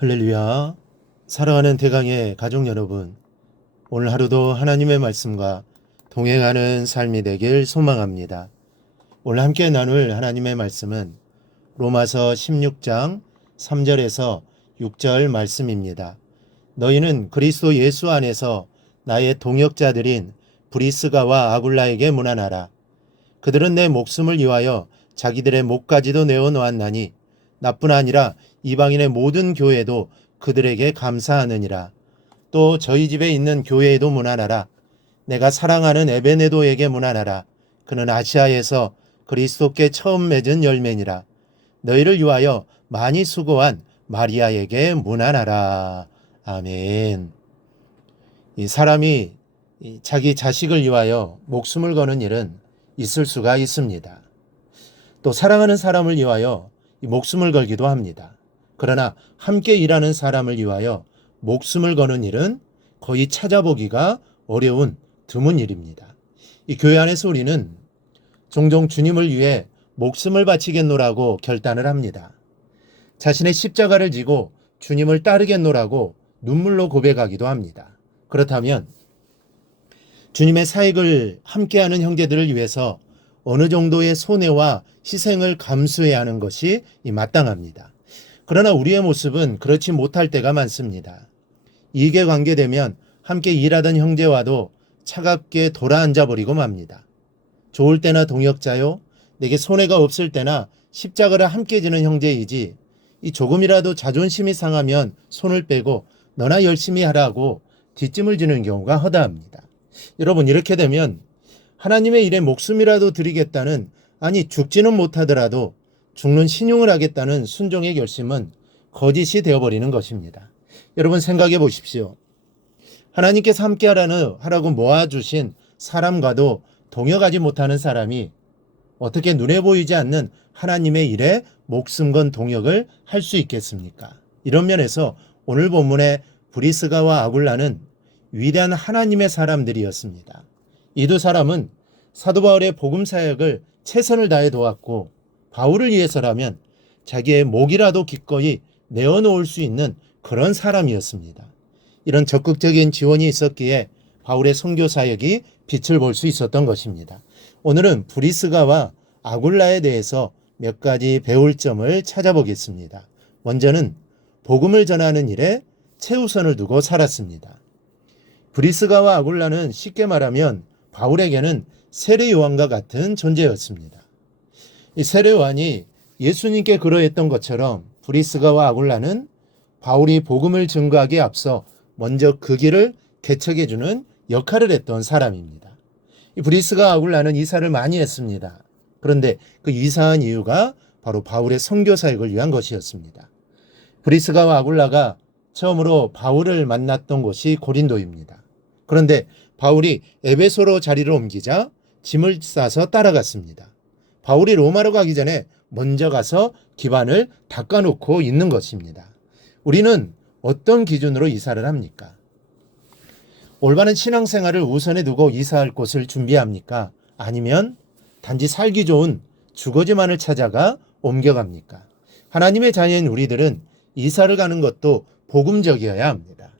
할렐루야. 사랑하는 대강의 가족 여러분, 오늘 하루도 하나님의 말씀과 동행하는 삶이 되길 소망합니다. 오늘 함께 나눌 하나님의 말씀은 로마서 16장 3절에서 6절 말씀입니다. 너희는 그리스도 예수 안에서 나의 동역자들인 브리스가와 아굴라에게 문안하라. 그들은 내 목숨을 위하여 자기들의 목까지도 내어놓았나니 나뿐 아니라 이방인의 모든 교회도 그들에게 감사하느니라. 또 저희 집에 있는 교회에도 문안하라. 내가 사랑하는 에베네도에게 문안하라. 그는 아시아에서 그리스도께 처음 맺은 열매니라. 너희를 위하여 많이 수고한 마리아에게 문안하라. 아멘. 이 사람이 자기 자식을 위하여 목숨을 거는 일은 있을 수가 있습니다. 또 사랑하는 사람을 위하여 목숨을 걸기도 합니다. 그러나 함께 일하는 사람을 위하여 목숨을 거는 일은 거의 찾아보기가 어려운 드문 일입니다. 이 교회 안에서 우리는 종종 주님을 위해 목숨을 바치겠노라고 결단을 합니다. 자신의 십자가를 지고 주님을 따르겠노라고 눈물로 고백하기도 합니다. 그렇다면 주님의 사역을 함께하는 형제들을 위해서 어느 정도의 손해와 희생을 감수해야 하는 것이 마땅합니다. 그러나 우리의 모습은 그렇지 못할 때가 많습니다. 이익에 관계되면 함께 일하던 형제와도 차갑게 돌아앉아 버리고 맙니다. 좋을 때나 동역자요, 내게 손해가 없을 때나 십자가를 함께 지는 형제이지, 이 조금이라도 자존심이 상하면 손을 빼고 너나 열심히 하라고 뒷짐을 지는 경우가 허다합니다. 여러분, 이렇게 되면 하나님의 일에 목숨이라도 드리겠다는, 아니 죽지는 못하더라도 죽는 신용을 하겠다는 순종의 결심은 거짓이 되어버리는 것입니다. 여러분, 생각해 보십시오. 하나님께서 함께 하라고 모아주신 사람과도 동역하지 못하는 사람이 어떻게 눈에 보이지 않는 하나님의 일에 목숨 건 동역을 할 수 있겠습니까? 이런 면에서 오늘 본문의 브리스가와 아굴라는 위대한 하나님의 사람들이었습니다. 이 두 사람은 사도 바울의 복음 사역을 최선을 다해 도왔고, 바울을 위해서라면 자기의 목이라도 기꺼이 내어놓을 수 있는 그런 사람이었습니다. 이런 적극적인 지원이 있었기에 바울의 선교 사역이 빛을 볼 수 있었던 것입니다. 오늘은 브리스가와 아굴라에 대해서 몇 가지 배울 점을 찾아보겠습니다. 먼저는 복음을 전하는 일에 최우선을 두고 살았습니다. 브리스가와 아굴라는 쉽게 말하면 바울에게는 세례 요한과 같은 존재였습니다. 이 세례 요한이 예수님께 그러했던 것처럼 브리스가와 아굴라는 바울이 복음을 증거하기에 앞서 먼저 그 길을 개척해주는 역할을 했던 사람입니다. 이 브리스가 아굴라는 이사를 많이 했습니다. 그런데 그 이사한 이유가 바로 바울의 선교 사역을 위한 것이었습니다. 브리스가와 아굴라가 처음으로 바울을 만났던 곳이 고린도입니다. 그런데 바울이 에베소로 자리를 옮기자 짐을 싸서 따라갔습니다. 바울이 로마로 가기 전에 먼저 가서 기반을 닦아놓고 있는 것입니다. 우리는 어떤 기준으로 이사를 합니까? 올바른 신앙생활을 우선에 두고 이사할 곳을 준비합니까? 아니면 단지 살기 좋은 주거지만을 찾아가 옮겨갑니까? 하나님의 자녀인 우리들은 이사를 가는 것도 복음적이어야 합니다.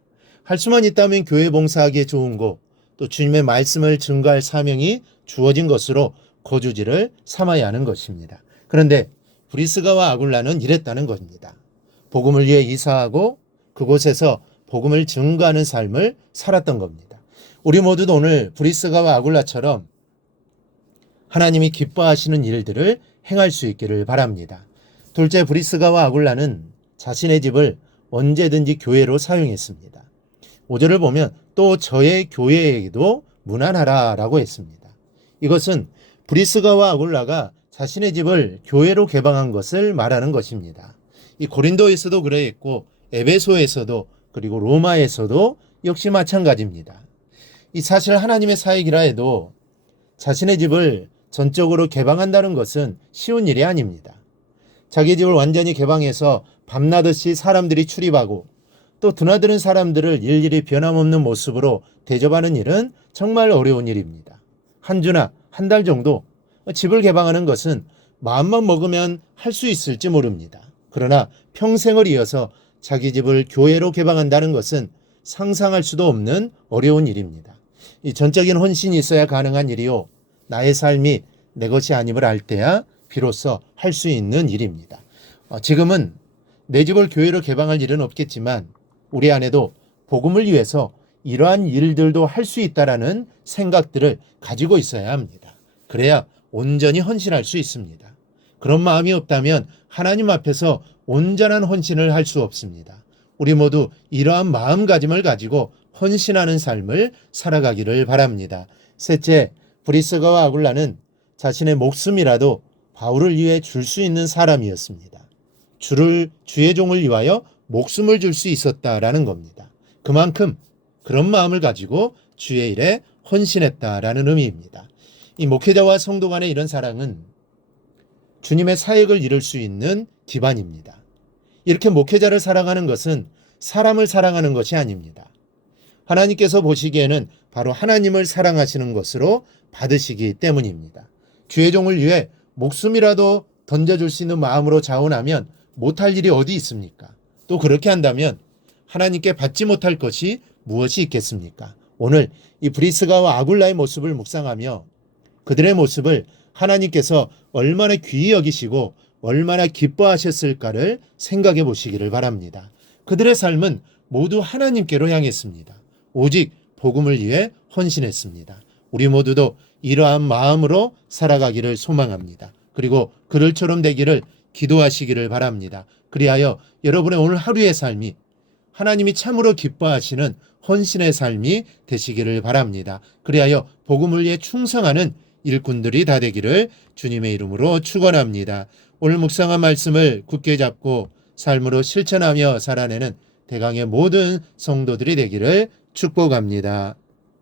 할 수만 있다면 교회 봉사하기에 좋은 곳, 또 주님의 말씀을 증거할 사명이 주어진 것으로 거주지를 삼아야 하는 것입니다. 그런데 브리스가와 아굴라는 이랬다는 겁니다. 복음을 위해 이사하고 그곳에서 복음을 증거하는 삶을 살았던 겁니다. 우리 모두도 오늘 브리스가와 아굴라처럼 하나님이 기뻐하시는 일들을 행할 수 있기를 바랍니다. 둘째, 브리스가와 아굴라는 자신의 집을 언제든지 교회로 사용했습니다. 5절을 보면 또 저의 교회에게도 문안하라 라고 했습니다. 이것은 브리스가와 아굴라가 자신의 집을 교회로 개방한 것을 말하는 것입니다. 이 고린도에서도 그러했고 에베소에서도 그리고 로마에서도 역시 마찬가지입니다. 이 사실 하나님의 사역이라 해도 자신의 집을 전적으로 개방한다는 것은 쉬운 일이 아닙니다. 자기 집을 완전히 개방해서 밤낮없이 사람들이 출입하고 또 드나드는 사람들을 일일이 변함없는 모습으로 대접하는 일은 정말 어려운 일입니다. 한 주나 한 달 정도 집을 개방하는 것은 마음만 먹으면 할 수 있을지 모릅니다. 그러나 평생을 이어서 자기 집을 교회로 개방한다는 것은 상상할 수도 없는 어려운 일입니다. 이 전적인 헌신이 있어야 가능한 일이요. 나의 삶이 내 것이 아님을 알 때야 비로소 할 수 있는 일입니다. 지금은 내 집을 교회로 개방할 일은 없겠지만 우리 안에도 복음을 위해서 이러한 일들도 할 수 있다라는 생각들을 가지고 있어야 합니다. 그래야 온전히 헌신할 수 있습니다. 그런 마음이 없다면 하나님 앞에서 온전한 헌신을 할 수 없습니다. 우리 모두 이러한 마음가짐을 가지고 헌신하는 삶을 살아가기를 바랍니다. 셋째, 브리스가와 아굴라는 자신의 목숨이라도 바울을 위해 줄 수 있는 사람이었습니다. 주의 종을 위하여 목숨을 줄 수 있었다라는 겁니다. 그만큼 그런 마음을 가지고 주의 일에 헌신했다라는 의미입니다. 이 목회자와 성도 간의 이런 사랑은 주님의 사역을 이룰 수 있는 기반입니다. 이렇게 목회자를 사랑하는 것은 사람을 사랑하는 것이 아닙니다. 하나님께서 보시기에는 바로 하나님을 사랑하시는 것으로 받으시기 때문입니다. 주의 종을 위해 목숨이라도 던져줄 수 있는 마음으로 자원하면 못할 일이 어디 있습니까? 또 그렇게 한다면 하나님께 받지 못할 것이 무엇이 있겠습니까? 오늘 이 브리스가와 아굴라의 모습을 묵상하며 그들의 모습을 하나님께서 얼마나 귀히 여기시고 얼마나 기뻐하셨을까를 생각해 보시기를 바랍니다. 그들의 삶은 모두 하나님께로 향했습니다. 오직 복음을 위해 헌신했습니다. 우리 모두도 이러한 마음으로 살아가기를 소망합니다. 그리고 그들처럼 되기를 기도하시기를 바랍니다. 그리하여 여러분의 오늘 하루의 삶이 하나님이 참으로 기뻐하시는 헌신의 삶이 되시기를 바랍니다. 그리하여 복음을 위해 충성하는 일꾼들이 다 되기를 주님의 이름으로 축원합니다. 오늘 묵상한 말씀을 굳게 잡고 삶으로 실천하며 살아내는 대강의 모든 성도들이 되기를 축복합니다.